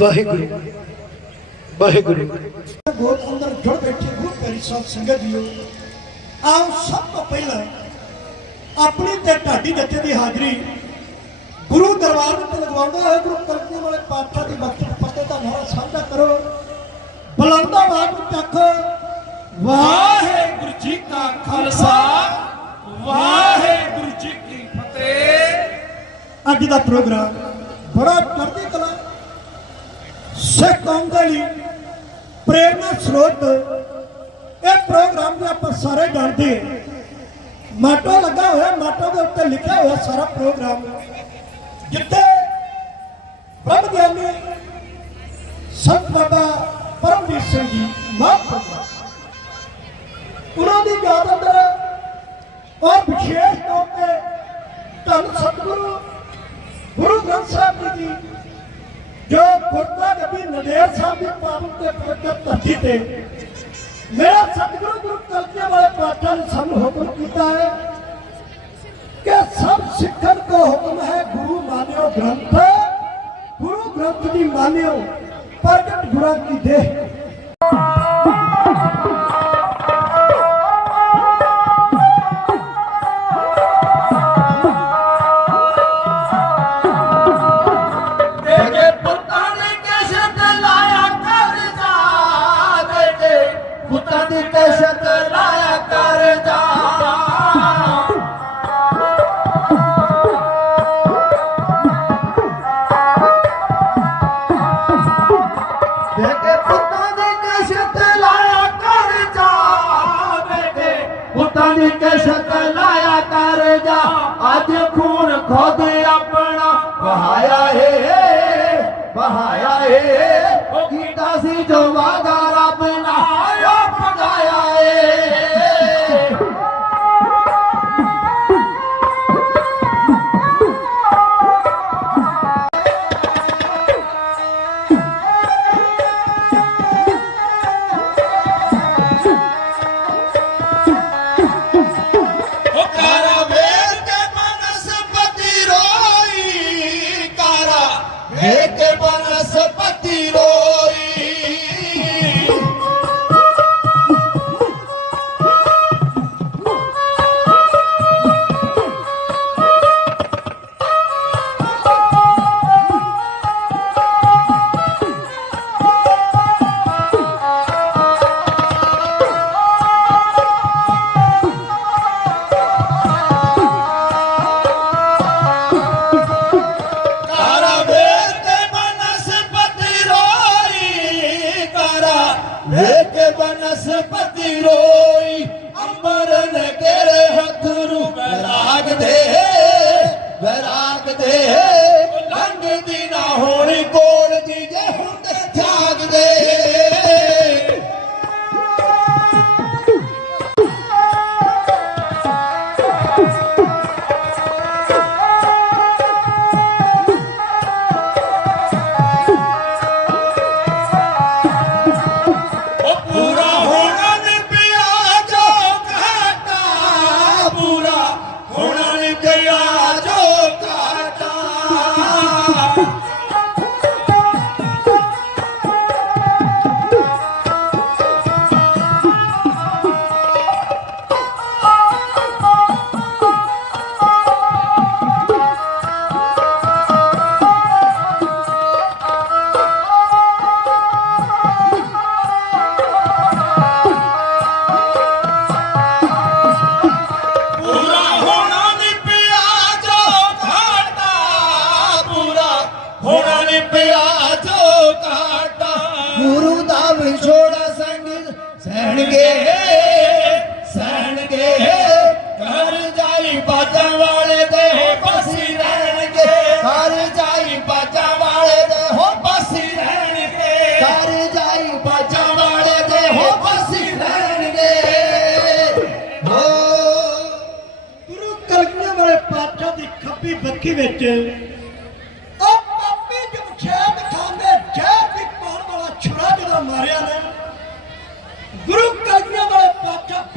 ਵਾਹਿਗੁਰੂ ਵਾਹਿਗੁਰੂ। ਗੋਲ ਅੰਦਰ ਜੁੜ ਬੈਠੇ ਗੁਰੂ ਪਿਆਰੀ ਸਾਹਿਬ ਸੰਗਤ ਜੀਓ, ਆਓ ਸਭ ਤੋਂ ਪਹਿਲਾਂ ਆਪਣੀ ਤੇ ਢਾਡੀ ਜੱਥੇ ਦੀ ਹਾਜ਼ਰੀ ਗੁਰੂ ਦਰਬਾਰ ਵਿੱਚ ਲਗਵਾਉਂਦੇ ਹੋਏ ਗੁਰੂ ਕਲਕੀ ਵਾਲੇ ਪਾਤਸ਼ਾਹ ਦੀ ਬਖਸ਼ਿਸ਼ ਫਤਿਹ ਦਾ ਨਾਰਾ ਸਾਂਝਾ ਕਰੋ। ਬੁਲੰਦਾ ਆਵਾਜ਼ ਵਿੱਚ ਵਾਹਿਗੁਰੂ ਜੀ ਕਾ ਖਾਲਸਾ, ਵਾਹਿਗੁਰੂ ਜੀ ਕੀ ਫਤਿਹ। ਅੱਜ ਦਾ ਪ੍ਰੋਗਰਾਮ ਬੜਾ ਚੜ੍ਹਦੀ ਕਲਾ ਸਿੱਖ ਕੌਮ ਦੇ ਲਈ ਪ੍ਰੇਰਨਾ ਸਰੋਤ, ਇਹ ਪ੍ਰੋਗਰਾਮ ਦੇ ਆਪਾਂ ਸਾਰੇ ਜਾਣਦੇ ਹਾਂ। ਮਾਟੋ ਲੱਗਾ ਹੋਇਆ, ਮਾਟੋ ਦੇ ਉੱਤੇ ਲਿਖਿਆ ਹੋਇਆ ਸਾਰਾ ਪ੍ਰੋਗਰਾਮ। ਜਿੱਥੇ ਬ੍ਰਹਮ ਗਿਆਨੀ ਸੰਤ ਬਾਬਾ ਪਰਮਵੀਰ ਸਿੰਘ ਜੀ ਮਹਾਂਪੁਰਖ ਉਹਨਾਂ ਦੀ ਯਾਦ ਅੰਦਰ ਔਰ ਵਿਸ਼ੇਸ਼ ਤੌਰ ਤੇ ਧੰਨ ਸਤਿਗੁਰੂ ਗੁਰੂ ਗ੍ਰੰਥ ਸਾਹਿਬ ਜੀ ਦੀ ਜੋ ਗੁਰਦਾ ਨਬੀ ਨਦੇੜ ਸਾਹਿਬ ਦੀ ਪਾਵਨ ਤੇ ਪਵਿੱਤਰ ਧਰਤੀ ਤੇ ਮੇਰਾ ਸਤਿਗੁਰੂ ਗੁਰੂ ਕਲਕੀ ਵਾਲੇ ਪਾਤਸ਼ਾਹ ਨੇ ਸਾਨੂੰ ਹੁਕਮ ਕੀਤਾ ਹੈ ਕਿ ਸਭ ਸਿੱਖਣ ਕੋ ਹੁਕਮ ਹੈ ਗੁਰੂ ਮਾਨਿਓ ਗ੍ਰੰਥ। ਗੁਰੂ ਗ੍ਰੰਥ ਦੀ ਮਾਨਿਓ ਪ੍ਰਗਟ ਗੁਰਾਂ ਕੀ ਦੇਹ। ਕੀਤਾ ਸੀ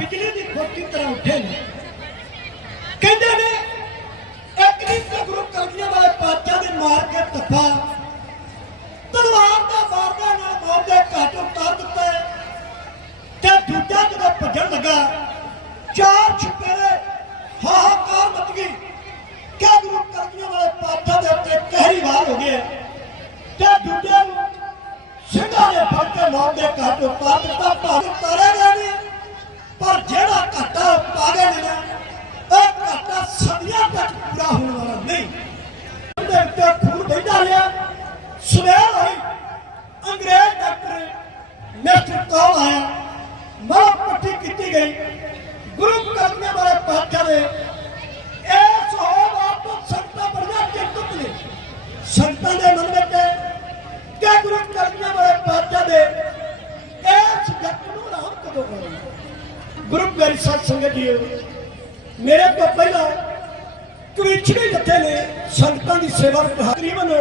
ਬਿਜਲੀ ਦੀ ਖੋਤੀ ਤਰ੍ਹਾਂ ਉੱਠੇ ਨੇ। ਕਹਿੰਦੇ ਨੇ, ਇੱਕ ਦਿਨ ਤਾਂ ਗੁਰੂ ਕਲਕੀ ਵਾਲੇ ਪਾਤਸ਼ਾਹ ਦੇ ਮਾਰ ਕੇ ਤੱਫਾ ਤਲਵਾਰ ਘਾਟ ਉਤਾਰ ਦਿੱਤਾ ਤੇ ਦੂਜਾ ਜਦੋਂ ਭੱਜਣ ਲੱਗਾ, ਚਾਰ ਛੁਪੇਰੇ ਹਾਹਾਕਾਰ ਮਚ ਗਈ। ਕਿ ਗੁਰੂ ਕਰਦੀਆਂ ਵਾਲੇ ਪਾਠਾਂ ਦੇ ਉੱਤੇ ਕਹਿਰੀ ਵਾਰ ਹੋ ਗਏ। ਤੇ ਦੂਜੇ ਨੂੰ ਸਿੰਘਾਂ ਨੇ ਫੜ ਕੇ ਮੌਤ ਦੇ ਘਾਟ ਉਤਾਰ ਦਿੱਤਾ ਭਾਵੇਂ ਉਤਾਰੇ ਗਏ ਨੇ ਪਰ ਜਿਹੜਾ ਘਾਟਾ ਇਹ ਘਾਟਾ ਸਦੀਆਂ ਤੱਕ ਪੂਰਾ ਹੋਣ ਵਾਲਾ ਨਹੀਂ। ਉਹਦੇ ਉੱਤੇ ਖੂਨ ਵਹਿੰਦਾ ਰਿਹਾ। ਸਵੇਰ ਹੋਈ ਅੰਗਰੇਜ਼ ਡਾਕਟਰ ਮਿਸਟਰ ਕੌਲ ਆਇਆ। ਮਾਂ ਪੱਟੀ ਕੀਤੀ ਗਈ। ਗੁਰੂ ਕਰਨੇ ਵਾਲੇ ਪਾਤਸ਼ਾਹ ਦੇ ਇਸ ਹੋਵਾਰ ਤੋਂ ਸੰਤਾਂ ਬੜੀਆਂ ਚਿੰਤਤ ਨੇ। ਸੰਤਾਂ ਦੇ ਮਨ ਵਿੱਚ ਕਿ ਗੁਰੂ ਕਰਨੇ ਵਾਲੇ ਪਾਤਸ਼ਾਹ ਦੇ ਇਸ ਜੱਟ ਨੂੰ ਰਾਮ ਕਦੋਂ ਹੋਣਾ ਗੁਰੂ ਪਿਆਰੀ ਸਾਧ ਸੰਗਤ ਜੀ ਮੇਰੇ ਤੋਂ ਪਹਿਲਾਂ ਕਵਿਛੜੇ ਜੱਥੇ ਨੇ ਸੰਗਤਾਂ ਦੀ ਸੇਵਾ ਵਿੱਚ ਤਕਰੀਬਨ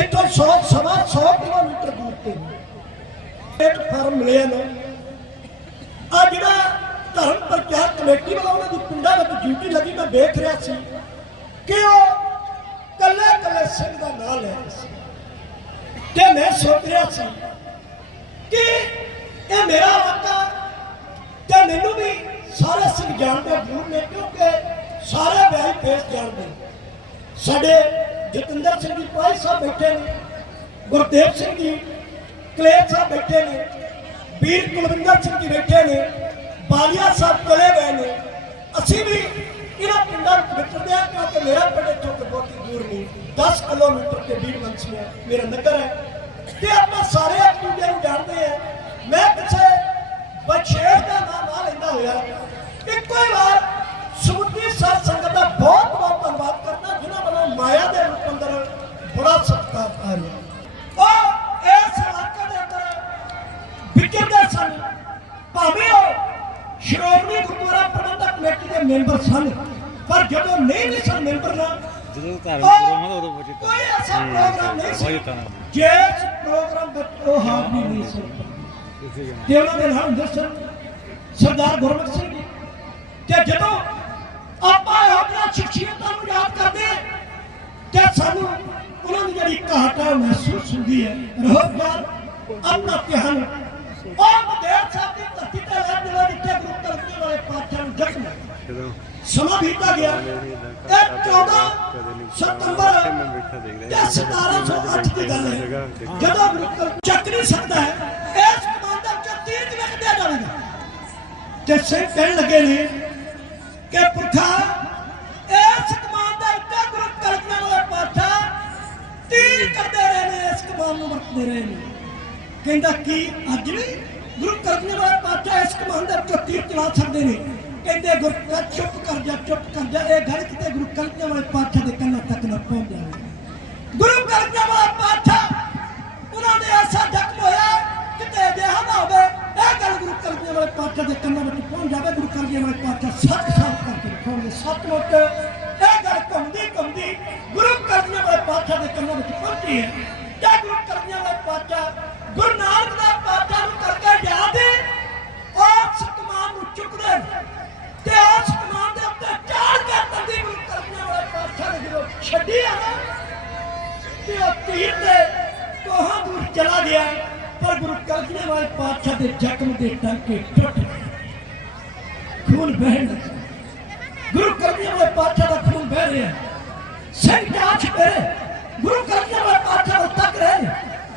ਇੱਥੋਂ 100 ਸਵਾ 100 ਕਿਲੋਮੀਟਰ ਦੂਰ ਤੇ ਇੱਕ ਫਾਰਮ ਮਿਲਿਆ ਨਾ। ਆ ਜਿਹੜਾ ਧਰਮ ਪ੍ਰਚਾਰ ਕਮੇਟੀ ਵੱਲੋਂ ਉਹਨਾਂ ਦੀ ਪਿੰਡਾਂ ਵਿੱਚ ਡਿਊਟੀ ਲੱਗੀ, ਮੈਂ ਵੇਖ ਰਿਹਾ ਸੀ ਕਿ ਉਹ ਕੱਲੇ ਕੱਲੇ ਸਿੰਘ ਦਾ ਨਾਂ ਲੈ ਰਹੇ ਸੀ। ਤੇ ਮੈਂ ਸੋਚ ਰਿਹਾ ਸੀ ਕਿ ਇਹ ਮੇਰਾ ਇਲਾਕਾ ਤੇ ਮੈਨੂੰ ਵੀ ਸਾਰੇ ਸਿੰਘ ਜਾਣਦੇ ਜ਼ਰੂਰ ਨੇ ਕਿਉਂਕਿ ਸਾਰੇ ਵਿਆਹੀ ਪੇਸ਼ ਜਾਣਦੇ ਸਾਡੇ ਜਤਿੰਦਰ ਸਿੰਘ ਜੀ ਪਾਈ ਸਾਹਿਬ ਬੈਠੇ ਨੇ, ਗੁਰਦੇਵ ਸਿੰਘ ਜੀ, ਕਲੇਰ ਸਾਹਿਬ ਬੈਠੇ ਨੇ, ਵੀਰ ਕੁਲਵਿੰਦਰ ਸਿੰਘ ਜੀ ਬੈਠੇ ਨੇ, ਬਾਲੀਆ ਸਾਹਿਬ ਚਲੇ ਗਏ ਨੇ। ਅਸੀਂ ਵੀ ਇਹਨਾਂ ਪਿੰਡਾਂ ਵਿੱਚ ਵਿਚਰਦੇ ਹਾਂ ਕਿਉਂਕਿ ਮੇਰਾ ਪਿੰਡ ਇੱਥੋਂ ਤੋਂ ਬਹੁਤ ਦੂਰ ਨਹੀਂ। 10 ਕਿਲੋਮੀਟਰ ਤੇ ਵੀਰ ਮੰਸੀਆ ਮੇਰਾ ਨਗਰ ਹੈ। ਤੇ ਆਪਾਂ ਸਾਰੇ ਇੱਕ ਦੂਜੇ ਨੂੰ ਜਾਣਦੇ ਆ ਮੈਂ ਪਿੱਛੇ ਬਖਸ਼ੇਸ਼ ਹੋਇਆ। ਇੱਕੋ ਹੀ ਵਾਰ ਸਮੁੱਚੀ ਸਾਧ ਸੰਗਤ ਦਾ ਬਹੁਤ ਬਹੁਤ ਧੰਨਵਾਦ ਕਰਦਾ ਜਿਨ੍ਹਾਂ ਵੱਲੋਂ ਮਾਇਆ ਦੇ ਰੂਪ ਅੰਦਰ ਬੜਾ ਸਤਿਕਾਰ ਆ ਰਿਹਾ ਉਹ ਇਸ ਇਲਾਕੇ ਦੇ ਅੰਦਰ ਵਿਚਰਦੇ ਸਨ ਭਾਵੇਂ ਉਹ ਸ਼੍ਰੋਮਣੀ ਗੁਰਦੁਆਰਾ ਪ੍ਰਬੰਧਕ ਕਮੇਟੀ ਦੇ ਮੈਂਬਰ ਸਨ ਪਰ ਜਦੋਂ ਨਹੀਂ ਵੀ ਸਨ ਮੈਂਬਰ ਨਾ ਜਦੋਂ ਧਾਰਮਿਕ ਪ੍ਰੋਗਰਾਮ ਹੁੰਦਾ ਉਦੋਂ ਬਹੁਤ ਕੋਈ ਐਸਾ ਪ੍ਰੋਗਰਾਮ ਨਹੀਂ ਸੀ। ਜਿਸ ਪ੍ਰੋਗਰਾਮ ਵਿੱਚ ਉਹ ਹਾਜ਼ਰੀ ਨਹੀਂ ਸੀ। ਤੇ ਉਹਨਾਂ ਦੇ ਨਾਲ ਹੁੰਦੇ ਸਨ ਸਰਦਾਰ ਗੁਰਮੁਖ ਸਿੰਘ ਜੀ, ਤੇ ਜਦੋਂ ਆਪਾਂ ਆਪਣਾ ਸ਼ਖਸੀਅਤਾਂ ਨੂੰ ਯਾਦ ਕਰਦੇ ਤੇ ਸਾਨੂੰ ਉਹਨਾਂ ਦੀ ਜਿਹੜੀ ਘਾਟ ਹੈ ਮਹਿਸੂਸ ਹੁੰਦੀ ਹੈ। ਰੋਜ਼ਗਾਰ ਆਪਣਾ ਧਿਆਨ। ਉਹ ਮਦੇਰ ਸਾਹਿਬ ਦੀ ਧਰਤੀ ਤੇ ਰਹਿਣ ਵਾਲੇ ਜਿੱਥੇ ਗੁਰੂ ਤਲਕੀ ਵਾਲੇ ਪਾਤਸ਼ਾਹ ਨੂੰ ਜਨਮ ਸਮਾਂ ਬੀਤਾ ਗਿਆ। ਇਹ 14 ਸਤੰਬਰ ਤੇ 1708 ਦੀ ਗੱਲ ਹੈ। ਜਦੋਂ ਗੁਰੂ ਚੱਕ ਨਹੀਂ ਸਕਦਾ ਹੈ ਇਸ ਕਮਾਂਡਰ ਚ ਤੀਰ ਕਿਵੇਂ ਕੱਢਿਆ ਜਾਵੇਗਾ ਤੇ ਸਿੰਘ ਕਹਿਣ ਲੱਗੇ ਨੇ ਕਿ ਪੁਰਖਾ ਇਸ ਕਮਾਂਡਰ ਤੇ ਗੁਰੂ ਕਲਗੀਆਂ ਵਾਲੇ ਪਾਠਾ ਤੀਰ ਕਰਦੇ ਰਹੇ ਨੇ, ਇਸ ਕਮਾਨ ਨੂੰ ਵਰਤਦੇ ਰਹੇ ਨੇ। ਕਹਿੰਦਾ ਕੀ, ਅੱਜ ਵੀ ਗੁਰੂ ਕਲਗੀਆਂ ਵਾਲੇ ਪਾਠਾ ਇਸ ਕਮਾਂਡਰ ਚ ਤੀਰ ਚਲਾ ਸਕਦੇ ਨੇ? ਕਹਿੰਦੇ ਗੁਰੂ ਚੁੱਪ ਕਰ ਜਾ, ਚੁੱਪ ਕਰ ਜਾ, ਇਹ ਗੱਲ ਕਿਤੇ ਗੁਰੂ ਕਲਗੀਆਂ ਵਾਲੇ ਪਾਠਾ ਦੇ ਕੰਨਾਂ ਤੱਕ ਨਾ ਪਹੁੰਚ ਜਾਵੇ। ਗੁਰੂ ਕਲਗੀਆਂ ਵਾਲਾ ਪਾਠਾ, ਉਹਨਾਂ ਦੇ ਐਸਾ ਜ਼ਖਮ ਹੋਇਆ, ਕਿਤੇ ਅਜਿਹਾ ਨਾ ਹੋਵੇ ਇਹ ਵਾਲੇ ਪਾਠਾ ਦੇ ਕੰਨਾਂ ਵਿੱਚ ਪਹੁੰਚ ਜਾਵੇ, ਗੁਰੂ ਕਲਗੀਆਂ ਵਾਲੇ ਪਾਠਾ ਸੱਤ ਸਾਲ ਕਰਕੇ ਦਿਖਾਉਣਗੇ ਸੱਤ ਮੁੱਟ ਇਹ ਗੱਲ ਘੁੰਮਦੀ ਘੁੰਮਦੀ ਗੁਰੂ ਕਲਗੀਆਂ ਵਾਲੇ ਪਾਠਾ ਦੇ ਕੰਨਾਂ ਵਿੱਚ ਪਹੁੰਚੀ ਹੈ। ਤੇ ਗੁਰੂ ਕਲਗੀਆਂ ਵਾਲੇ ਪਾਠਾ ਗੁਰੂ ਨਾਨਕ ਦਾ ਪਾਠਾ ਨੂੰ ਕਰਕੇ ਯਾਦ ਹੈ। ਉਸ ਕਮਾਨ ਨੂੰ ਚੁੱਕਦੇ ਤੇ ਉਸ ਕਮਾਨ ਦੇ ਉੱਤੇ ਚਾੜ ਕੇ ਤੰਦੀ ਗੁਰੂ ਕਲਗੀਆਂ ਵਾਲੇ ਪਾਠਾ ਨੇ ਜਦੋਂ ਛੱਡੀ ਆ ਤੇ ਉਹ ਤੀਰ ਦੇ ਕੋਹਾਂ ਦੂਰ ਚਲਾ ਗਿਆ। ਪਰ ਗੁਰੂ ਕਲਗੀਆਂ ਵਾਲੇ ਪਾਤਸ਼ਾਹ ਦੇ ਜ਼ਖਮ ਦੇ ਟਾਂਕੇ ਟੁੱਟ ਗਏ। ਖੂਨ ਵਹਿਣ ਲੱਗਾ ਗੁਰੂ ਕਲਗੀਆਂ ਵਾਲੇ ਪਾਤਸ਼ਾਹ ਦਾ ਖੂਨ ਵਹਿ ਰਿਹਾ। ਸਿੰਘ ਜਾਚ ਪਰੇ ਗੁਰੂ ਕਲਗੀਆਂ ਵਾਲੇ ਪਾਤਸ਼ਾਹ ਨੂੰ ਤੱਕ ਰਹੇ।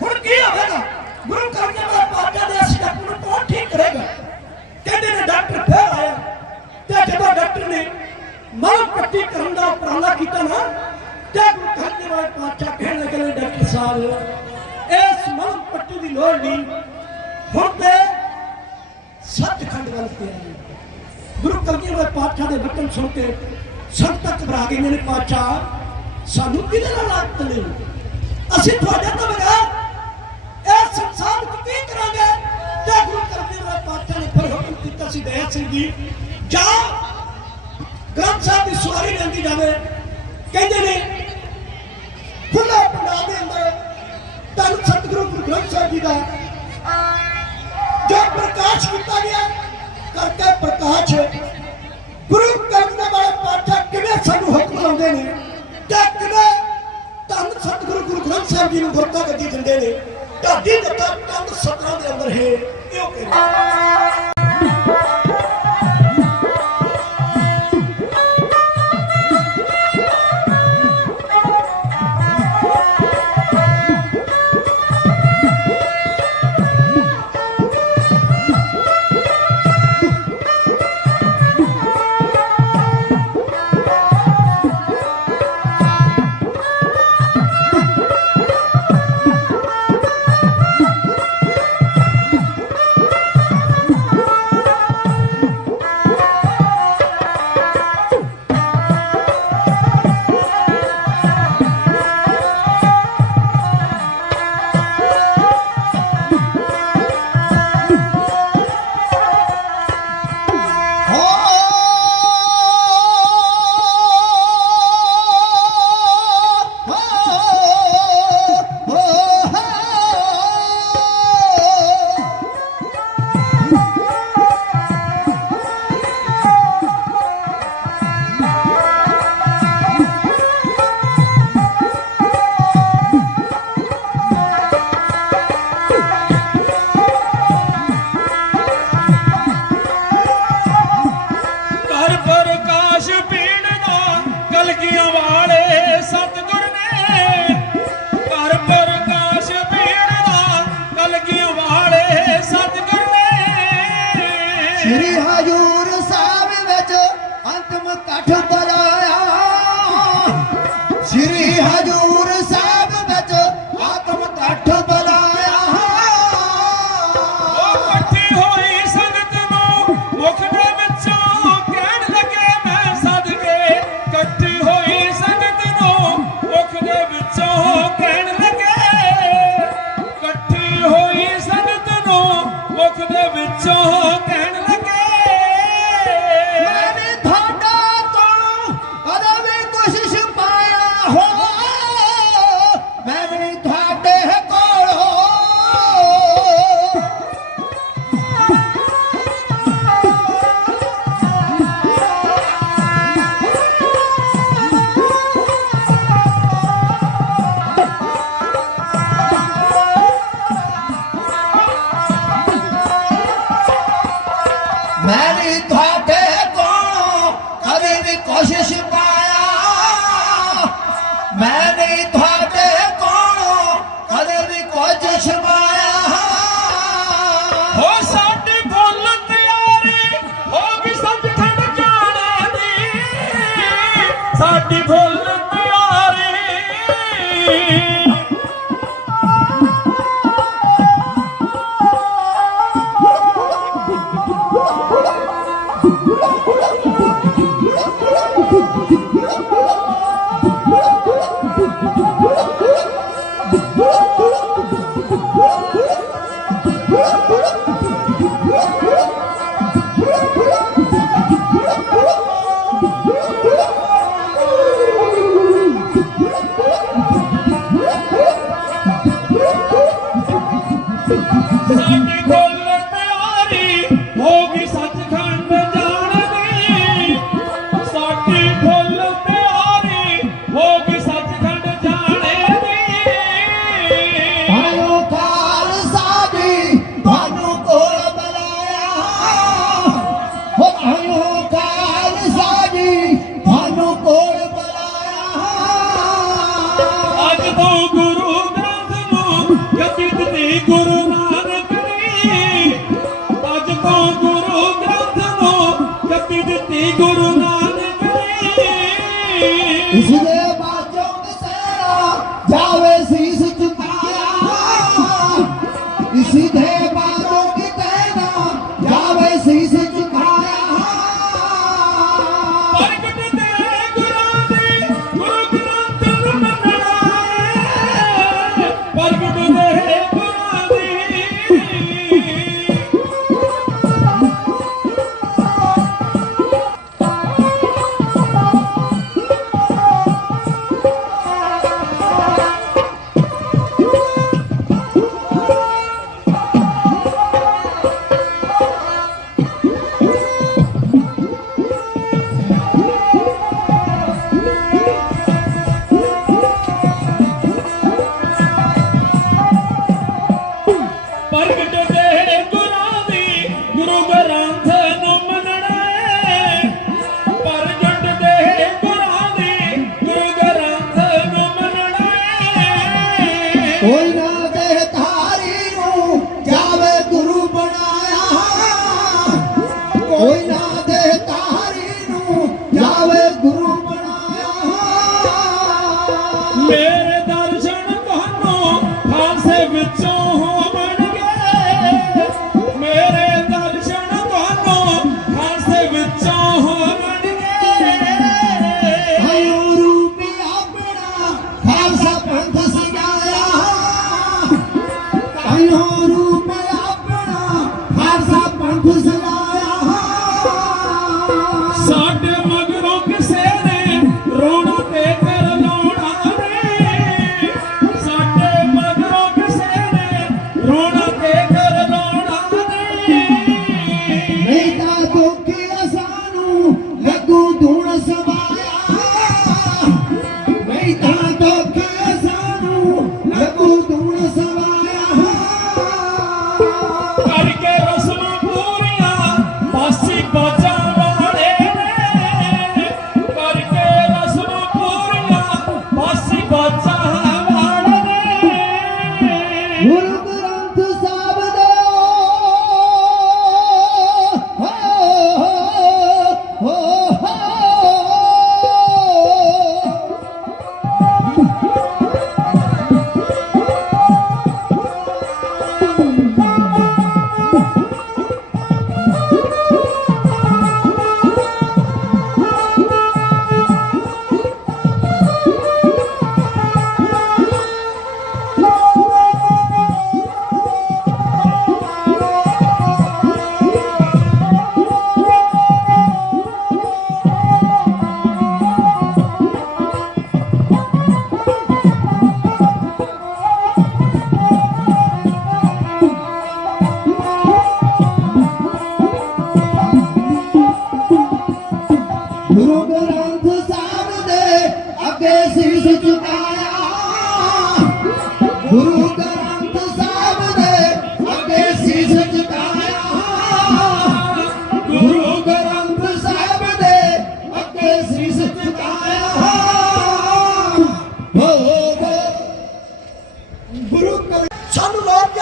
ਹੁਣ ਕੀ ਹੋਵੇਗਾ? ਗੁਰੂ ਕਲਗੀਆਂ ਵਾਲੇ ਪਾਤਸ਼ਾਹ ਦੇ ਇਸ ਨੂੰ ਕੌਣ ਠੀਕ ਕਰੇਗਾ? ਕਹਿੰਦੇ ਨੇ ਡਾਕਟਰ ਫੇਰ ਆਇਆ। ਤੇ ਜਦੋਂ ਡਾਕਟਰ ਨੇ ਮਨ ਪੱਟੀ ਕਰਨ ਦਾ ਉਪਰਾਲਾ ਕੀਤਾ ਨਾ, ਤੇ ਗੁਰੂ ਕਲਗੀਆਂ ਵਾਲੇ ਪਾਤਸ਼ਾਹ ਕਹਿਣ ਲੱਗੇ ਡਾਕਟਰ ਸਾਹਿਬ ਇਸ ਮਨ ਪੱਟੀ ਦੀ ਲੋੜ ਨਹੀਂ। ਹੁਣ ਤੇ ਸੱਚਖੰਡ ਵੱਲ ਤੇ ਆਏ। ਗੁਰੂ ਕਲਗੀਆਂ ਵਾਲੇ ਪਾਤਸ਼ਾਹ ਦੇ ਵਚਨ ਸੁਣ ਕੇ ਸੰਗਤਾਂ ਘਬਰਾ ਗਈਆਂ ਨੇ ਪਾਤਸ਼ਾਹ, ਸਾਨੂੰ ਕਿਹਦੇ ਨਾਲ ਲਾਗਤ ਨਹੀਂ? ਅਸੀਂ ਤੁਹਾਡੇ ਤੋਂ ਬਗੈਰ ਇਹ ਸੰਸਾਰ ਵਿੱਚ ਕੀ ਕਰਾਂਗੇ? ਤੇ ਗੁਰੂ ਕਲਗੀਆਂ ਵਾਲੇ ਪਾਤਸ਼ਾਹ ਨੇ ਫਿਰ ਹੁਕਮ ਕੀਤਾ ਸੀ ਦਇਆ ਸਿੰਘ ਜੀ, ਜਾ ਗ੍ਰੰਥ ਸਾਹਿਬ ਦੀ ਸਵਾਰੀ ਲੈਂਦੀ ਜਾਵੇ। ਕਹਿੰਦੇ ਨੇ ਖੁੱਲਾ ਪੰਜਾਬ ਦੇ ਅੰਦਰ ਧੰਨ ਸਤਿਗੁਰੂ ਗੁਰੂ ਗ੍ਰੰਥ ਸਾਹਿਬ ਜੀ ਦਾ। ਜੋ ਪ੍ਰਕਾਸ਼ ਕੀਤਾ ਗਿਆ, ਕਰਕੇ ਪ੍ਰਕਾਸ਼ ਗੁਰੂ ਕਰਨ ਵਾਲੇ ਪਾਠਕ ਕਿਵੇਂ ਸਾਨੂੰ ਹੁਕਮ ਲਾਉਂਦੇ ਨੇ ਤੇ ਕਿਵੇਂ ਧੰਨ ਸਤਿਗੁਰੂ ਗੁਰੂ ਗ੍ਰੰਥ ਸਾਹਿਬ ਜੀ ਨੂੰ ਗੁਰਤਾ ਗੱਦੀ ਦਿੰਦੇ ਨੇ। ਢਾਡੀ ਦਿੱਤਾ ਕੰਨ ਸਤਰਾਂ ਦੇ ਅੰਦਰ ਹੈ ਕਿਉਂ ਕਹਿੰਦੇ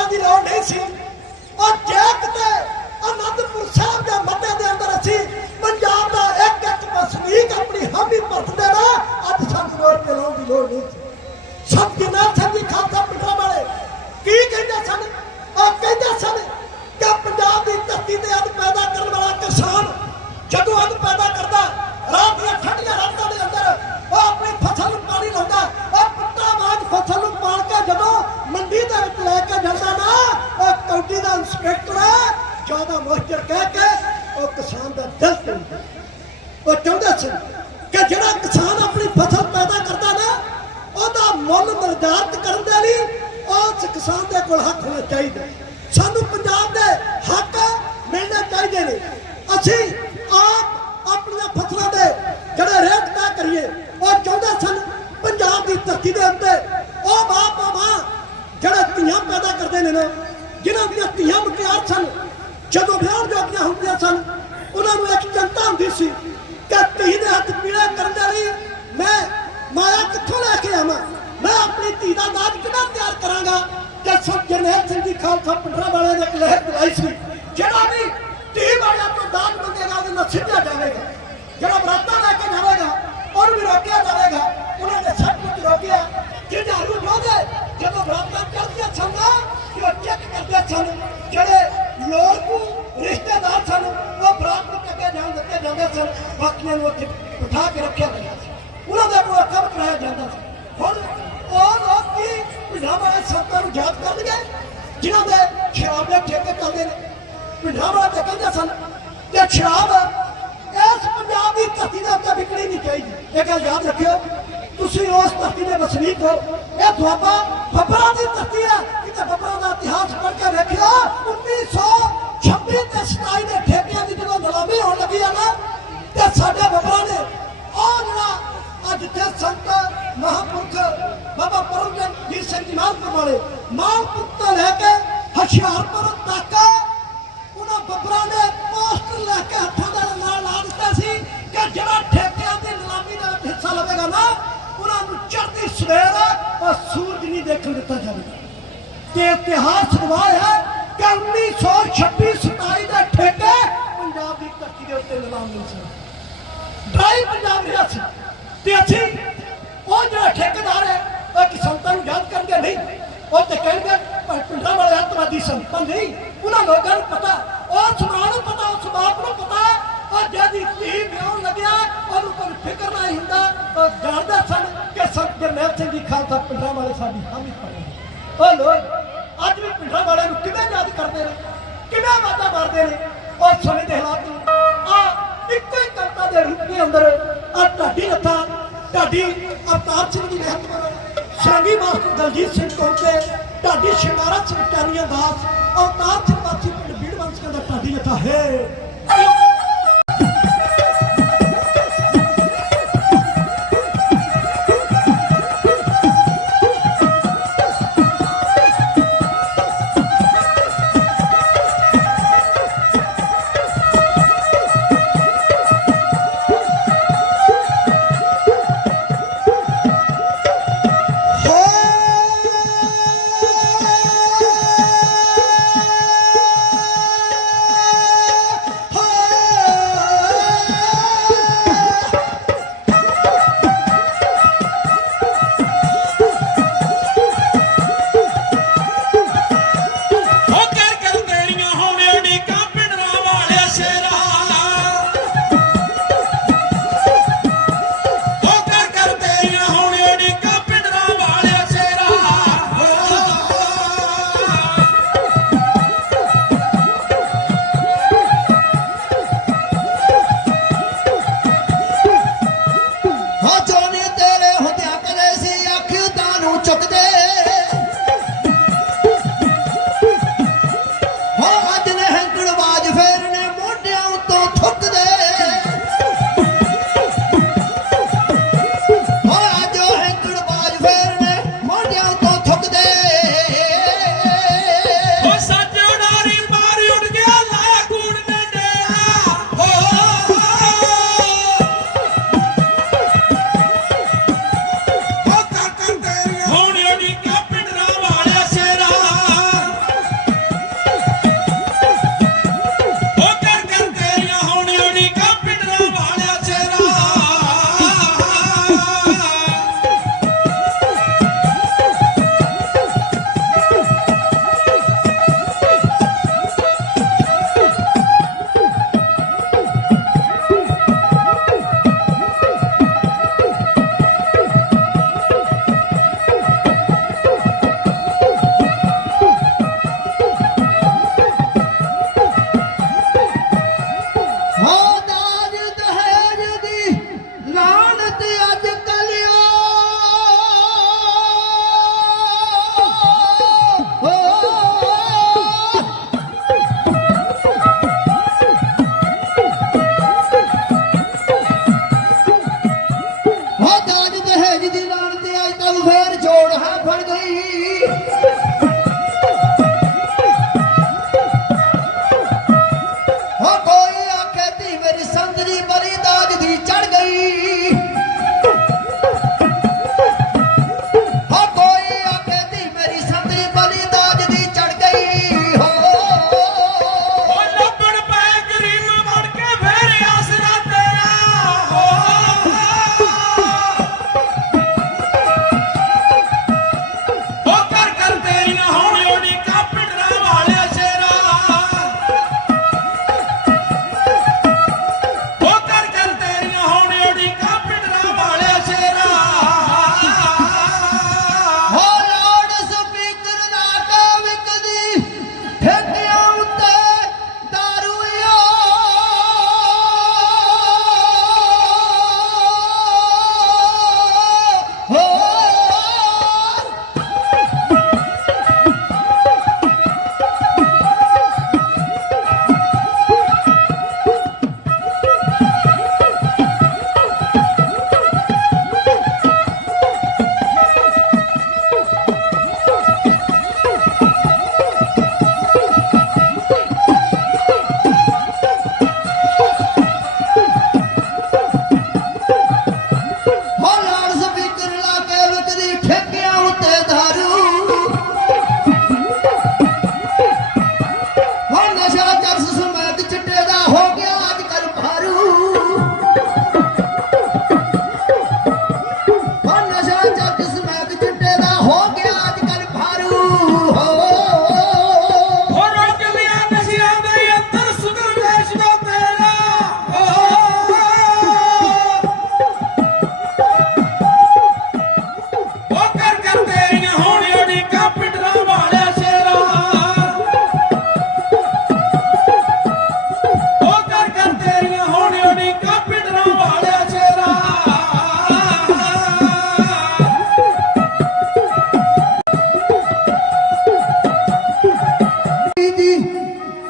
ਸਾਨੂੰ ਦੀ ਲੋੜ ਨਹੀਂ ਸੀ। ਔਰ ਜੇ ਕਿਤੇ ਅਨੰਦਪੁਰ ਸਾਹਿਬ ਦੇ ਮੱਤੇ ਦੇ ਅੰਦਰ ਅਸੀਂ ਪੰਜਾਬ ਦਾ ਇੱਕ ਇੱਕ ਵਸਨੀਕ ਆਪਣੀ ਹਾਮੀ ਭਰਤਦੇ ਨਾ ਅੱਜ ਸਾਨੂੰ ਲੋੜ ਤੇ ਲਾਉਣ ਦੀ ਲੋੜ ਨਹੀਂ ਸੀ। ਸਭ ਜਿਨਾ ਸੰਗੀ ਖਾਲਸਾ ਪਿੰਡਾਂ ਵਾਲੇ ਕੀ ਕਹਿੰਦੇ ਸਨ? ਉਹ ਕਹਿੰਦੇ ਸਨ ਕਿ ਪੰਜਾਬ ਦੀ ਧਰਤੀ ਤੇ ਅੱਜ ਪੈਦਾ ਕਰਨ ਵਾਲਾ ਕਿਸਾਨ ਜਦੋਂ ਅੱਜ ਪੈਦਾ ਕਰਦਾ, ਰਾਤ ਦੀਆਂ ਠੰਡੀਆਂ ਰਾਤਾਂ ਦੇ ਅੰਦਰ ਉਹ ਆਪਣੀ ਫਸਲ ਨੂੰ ਪਾਣੀ ਲਾਉਂਦਾ ਜਾਂਦਾ ਨਾ, ਉਹ ਕੌਡੀ ਦਾ ਇੰਸਪੈਕਟਰ ਜ਼ਿਆਦਾ ਮੋਇਸਚਰ ਕਹਿ ਕੇ ਉਹ ਕਿਸਾਨ ਦਾ ਦਿਲ ਤੋੜਦਾ ਉਹ ਚਾਹੁੰਦਾ ਸੀ ਕਿ ਜਿਹੜਾ ਕਿਸਾਨ ਆਪਣੀ ਫਸਲ ਪੈਦਾ ਕਰਦਾ ਨਾ, ਉਹਦਾ ਮੁੱਲ ਨਿਰਧਾਰਤ ਕਰਨ ਦੇ ਲਈ ਉਸ ਕਿਸਾਨ ਦੇ ਕੋਲ ਹੱਕ ਹੋਣਾ ਚਾਹੀਦਾ ਸਾਨੂੰ ਪੰਜਾਬ ਦੇ ਹੱਕ ਮਿਲਣੇ ਚਾਹੀਦੇ ਨੇ। ਅਸੀਂ ਆਪ ਆਪਣੀਆਂ ਫਸਲਾਂ ਦੇ ਜਿਹੜੇ ਰੇਟ ਤੈਅ ਕਰੀਏ, ਉਹ ਚਾਹੁੰਦੇ ਸਨ ਪੰਜਾਬ ਦੀ ਧਰਤੀ ਦੇ ਉੱਤੇ ਉਹ ਬਾਪ ਮਾਂ ਜਿਹੜੇ ਧੀਆਂ ਪੈਦਾ ਕਰਦੇ ਨੇ ਨਾ, ਜਿਨ੍ਹਾਂ ਦੀਆਂ ਧੀਆਂ ਮੁਟਿਆਰ ਸਨ, ਜਦੋਂ ਵਿਆਹ ਜੋਗੀਆਂ ਹੁੰਦੀਆਂ ਸਨ, ਉਹਨਾਂ ਨੂੰ ਇੱਕ ਚਿੰਤਾ ਹੁੰਦੀ ਸੀ ਕਿ ਧੀ ਦੇ ਹੱਥ ਪੀੜਾ ਕਰਨ ਦੇ ਲਈ ਮੈਂ ਮਾਇਆ ਕਿੱਥੋਂ ਲੈ ਕੇ ਆਵਾਂ? ਮੈਂ ਆਪਣੀ ਧੀ ਦਾ ਦਾਜ ਕਿਵੇਂ ਤਿਆਰ ਕਰਾਂਗਾ? ਕਿ ਸਭ ਜਰਨੈਲ ਸਿੰਘ ਜੀ ਖਾਲਸਾ ਪਿੰਡਰਾ ਵਾਲਿਆਂ ਨੇ ਇੱਕ ਲਹਿਰ ਚਲਾਈ ਸੀ, ਜਿਹੜਾ ਵੀ ਧੀ ਵਾਲਿਆਂ ਤੋਂ ਦਾਜ ਮੰਗੇਗਾ ਉਹਦੇ ਨਾਲ ਸਿੱਧਾ ਜਾਵੇਗਾ। ਜਿਹੜਾ ਬਰਾਤਾਂ ਲੈ ਕੇ ਜਾਵੇਗਾ, ਉਹਨੂੰ ਵੀ ਰੋਕਿਆ ਜਾਵੇਗਾ। ਉਹਨਾਂ ਨੇ ਸਭ ਕੁਝ ਰੋਕਿਆ। ਜਿਹੜੇ ਹਰੂ ਜੋਦੇ ਜਦੋਂ ਬਰਾਤਾਂ ਚੜ੍ਹਦੀਆਂ ਸਨ ਕਿ ਉਹ ਚੈੱਕ ਕਰਦੇ ਸਨ, ਜਿਹੜੇ ਲੋਕ ਰਿਸ਼ਤੇਦਾਰ ਸਨ, ਉਹ ਬਰਾਤ ਨੂੰ ਅੱਗੇ ਜਾਣ, ਦਿੱਤੇ ਜਾਂਦੇ ਸਨ, ਬਾਕੀਆਂ ਨੂੰ ਉੱਥੇ ਬਿਠਾ ਕੇ ਰੱਖਿਆ ਜਾਂਦਾ ਸੀ। ਉਹਨਾਂ ਦਾ ਕੋਈ ਕੰਮ ਕਰਾਇਆ ਜਾਂਦਾ ਸੀ। ਹੁਣ ਉਹ ਲੋਕ ਕੀ ਪਿੰਡਾਂ ਵਾਲੇ ਨੂੰ ਯਾਦ ਕਰਨਗੇ? ਜਿਨ੍ਹਾਂ ਦੇ ਸ਼ਰਾਬ ਦੇ ਠੇਕੇ ਚੱਲਦੇ ਨੇ। ਪਿੰਡਾਂ ਵਾਲੇ ਤਾਂ ਕਹਿੰਦੇ ਸਨ। ਕਿ ਸ਼ਰਾਬ ਇਸ ਪੰਜਾਬ ਦੀ ਧਰਤੀ ਦੇ ਉੱਤੇ ਵਿਕਣੀ ਨਹੀਂ ਚਾਹੀਦੀ। ਇਹ ਗੱਲ ਯਾਦ ਰੱਖਿਓ। ਤੁਸੀਂ ਉਸ ਧਰਤੀ ਦੇ ਵਸਨੀਕ ਹੋ। ਇਹ ਦੁਆਬਾ ਬੱਬਰਾਂ ਦੀ ਧਰਤੀ ਹੈ ਕਿਤੇ ਬੱਬਰਾਂ ਦਾ ਇਤਿਹਾਸ ਪੜ੍ਹ ਕੇ ਵੇਖਿਓ 1926 ਤੇ 27 ਦੇ ਠੇਕਿਆਂ ਦੀ ਜਦੋਂ ਨਿਲਾਮੀ ਹੋਣ ਲੱਗੀ ਆ ਨਾ, ਤੇ ਸਾਡੇ ਬੱਬਰਾਂ ਨੇ ਉਹ ਜਿਹੜਾ ਅੱਜ ਜਿੱਥੇ ਸੰਤ ਮਹਾਂਪੁਰਖ ਬਾਬਾ ਪਰਮਜੀਤ ਸਿੰਘ ਜੀ ਮਾਲਪੁਰ ਵਾਲੇ ਮਾਲਪੁਰ ਤੋਂ ਲੈ ਕੇ ਹਸ਼ਿਆਰਪੁਰ ਤੱਕ, ਉਹਨਾਂ ਬੱਬਰਾਂ ਨੇ ਪੋਸਟਰ ਲੈ ਕੇ ਹੱਥਾਂ ਦੇ ਨਾਲ ਲਾ ਦਿੱਤਾ ਸੀ ਕਿ ਜਿਹੜਾ ਠੇਕਿਆਂ ਦੀ ਨਿਲਾਮੀ ਦਾ ਹਿੱਸਾ ਲਵੇਗਾ ਨਾ, ਉਹਨਾਂ ਨੂੰ ਚੜ੍ਹਦੀ ਸਵੇਰ ਔਰ ਸੂਰਜ ਨਹੀਂ ਦੇਖਣ ਦਿੱਤਾ ਜਾਵੇਗਾ। ਤੇ ਇਤਿਹਾਸ ਗਵਾਹ ਹੈ ਕਿ 1926 27 ਦੇ ਠੇਕੇ ਪੰਜਾਬ ਦੀ ਧਰਤੀ ਦੇ ਉੱਤੇ ਨਿਲਾਮ ਨਹੀਂ ਸੀ। ਡਰਾਈ ਪੰਜਾਬ ਰਿਹਾ ਸੀ। ਤੇ ਅਸੀਂ ਉਹ ਜਿਹੜਾ ਠੇਕੇਦਾਰ ਹੈ, ਉਹ ਕਿਸਾਨਾਂ ਨੂੰ ਯਾਦ ਕਰਦੇ ਨਹੀਂ। ਉਹ ਤੇ ਕਹਿੰਦੇ ਪਰ ਵਾਲੇ ਅੱਤਵਾਦੀ ਸਨ ਨਹੀਂ। ਉਹਨਾਂ ਲੋਕਾਂ ਨੂੰ ਪਤਾ, ਉਹ ਸਮਾਨ ਨੂੰ ਪਤਾ, ਉਸ ਬਾਪ ਨੂੰ ਪਤਾ। ਉਹ ਜਿਹਦੀ ਧੀ ਵਿਆਹ ਲੱਗਿਆ, ਉਹਨੂੰ ਕੋਈ ਫਿਕਰ ਨਹੀਂ ਹੁੰਦਾ। ਉਹ ਜਾਣਦੇ ਸਨ ਕਿ ਸੰਤ ਜਰਨੈਲ ਸਿੰਘ ਜੀ ਖਾਲਸਾ ਪਿੰਡਾਂ ਵਾਲੇ ਸਾਡੀ ਹਾਮੀ ਪੜੇ ਓ ਲੋਕ, ਅੱਜ ਵੀ ਪਿੰਡਾਂ ਵਾਲਿਆਂ ਨੂੰ ਕਿਵੇਂ ਯਾਦ ਕਰਦੇ ਨੇ? ਕਿਵੇਂ ਵਾਦਾ ਮਾਰਦੇ ਨੇ? ਉਹ ਸਮੇਂ ਦੇ ਹਾਲਾਤ ਨੂੰ। ਆ, ਇੱਕੋ ਹੀ ਕਵਿਤਾ ਦੇ ਰੂਪ ਦੇ ਅੰਦਰ ਆ ਢਾਡੀ ਰੱਥਾ ਢਾਡੀ ਅਵਤਾਰ ਸਿੰਘ ਦੀ ਰਹਿਤ ਕਰੋ ਸ਼ਰੰਗੀ ਮਾਸਟਰ ਦਲਜੀਤ ਸਿੰਘ ਕੋਟੇ ਢਾਡੀ ਸ਼ਿਕਾਰਾ ਸਿੰਘ ਕਾਨੀਆ ਦਾਸ ਅਵਤਾਰ ਸਿੰਘ ਵਾਸੀ ਪਿੰਡ ਬੀੜ ਵੰਸ਼ ਦਾ ਢਾਡੀ ਰੱਥਾ ਹੈ।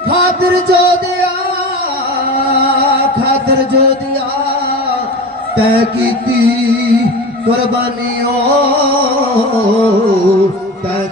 ਖਾਤਰ ਜੋਦਿਆ ਖਾਤਰ ਜੋਦਿਆ ਤੈ ਕੀਤੀ ਕੁਰਬਾਨੀਓ ਤੈ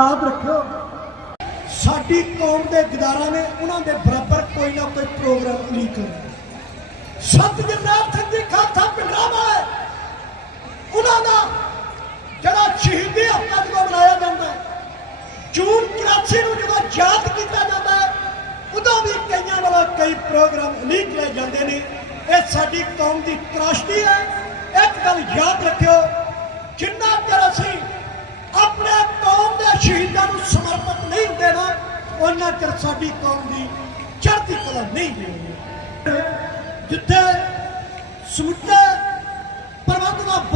ਯਾਦ ਰੱਖਿਓ, ਸਾਡੀ ਕੌਮ ਦੇ ਗਦਾਰਾਂ ਨੇ ਉਹਨਾਂ ਦੇ ਬਰਾਬਰ ਕੋਈ ਨਾ ਕੋਈ ਪ੍ਰੋਗਰਾਮ ਨਹੀਂ ਕਰਨਾ ਸਤ ਜਰਨੈਲ ਸਿੰਘ ਜੀ ਖਾਲਸਾ ਪਿੰਡਾਂ ਵਾਲੇ ਉਹਨਾਂ ਦਾ ਜਿਹੜਾ ਸ਼ਹੀਦੀ ਹਫ਼ਤਾ ਜਦੋਂ ਮਨਾਇਆ ਜਾਂਦਾ ਹੈ, ਜੂਨ 84 ਨੂੰ ਜਦੋਂ ਯਾਦ ਕੀਤਾ ਜਾਂਦਾ ਹੈ, ਉਦੋਂ ਵੀ ਕਈਆਂ ਵੱਲੋਂ ਕਈ ਪ੍ਰੋਗਰਾਮ ਉਲੀਕ ਲਏ ਜਾਂਦੇ ਨੇ। ਇਹ ਸਾਡੀ ਕੌਮ ਦੀ ਤਰਾਸ਼ਦੀ ਹੈ। ਇੱਕ ਗੱਲ ਯਾਦ ਰੱਖਿਓ, ਜਿੰਨਾ ਚਿਰ ਅਸੀਂ ਆਪਣੇ ਸ਼ਹੀਦਾਂ ਨੂੰ ਸਮਰਪਿਤ ਨਹੀਂ ਦੇਣਾ, ਉਹਨਾਂ ਚਿਰ ਸਾਡੀ ਕੌਮ ਦੀ ਚੜ੍ਹਦੀ ਕਲਾ ਨਹੀਂ ਹੋਣੀ। ਜਿੱਥੇ ਸਮੁੱਚੇ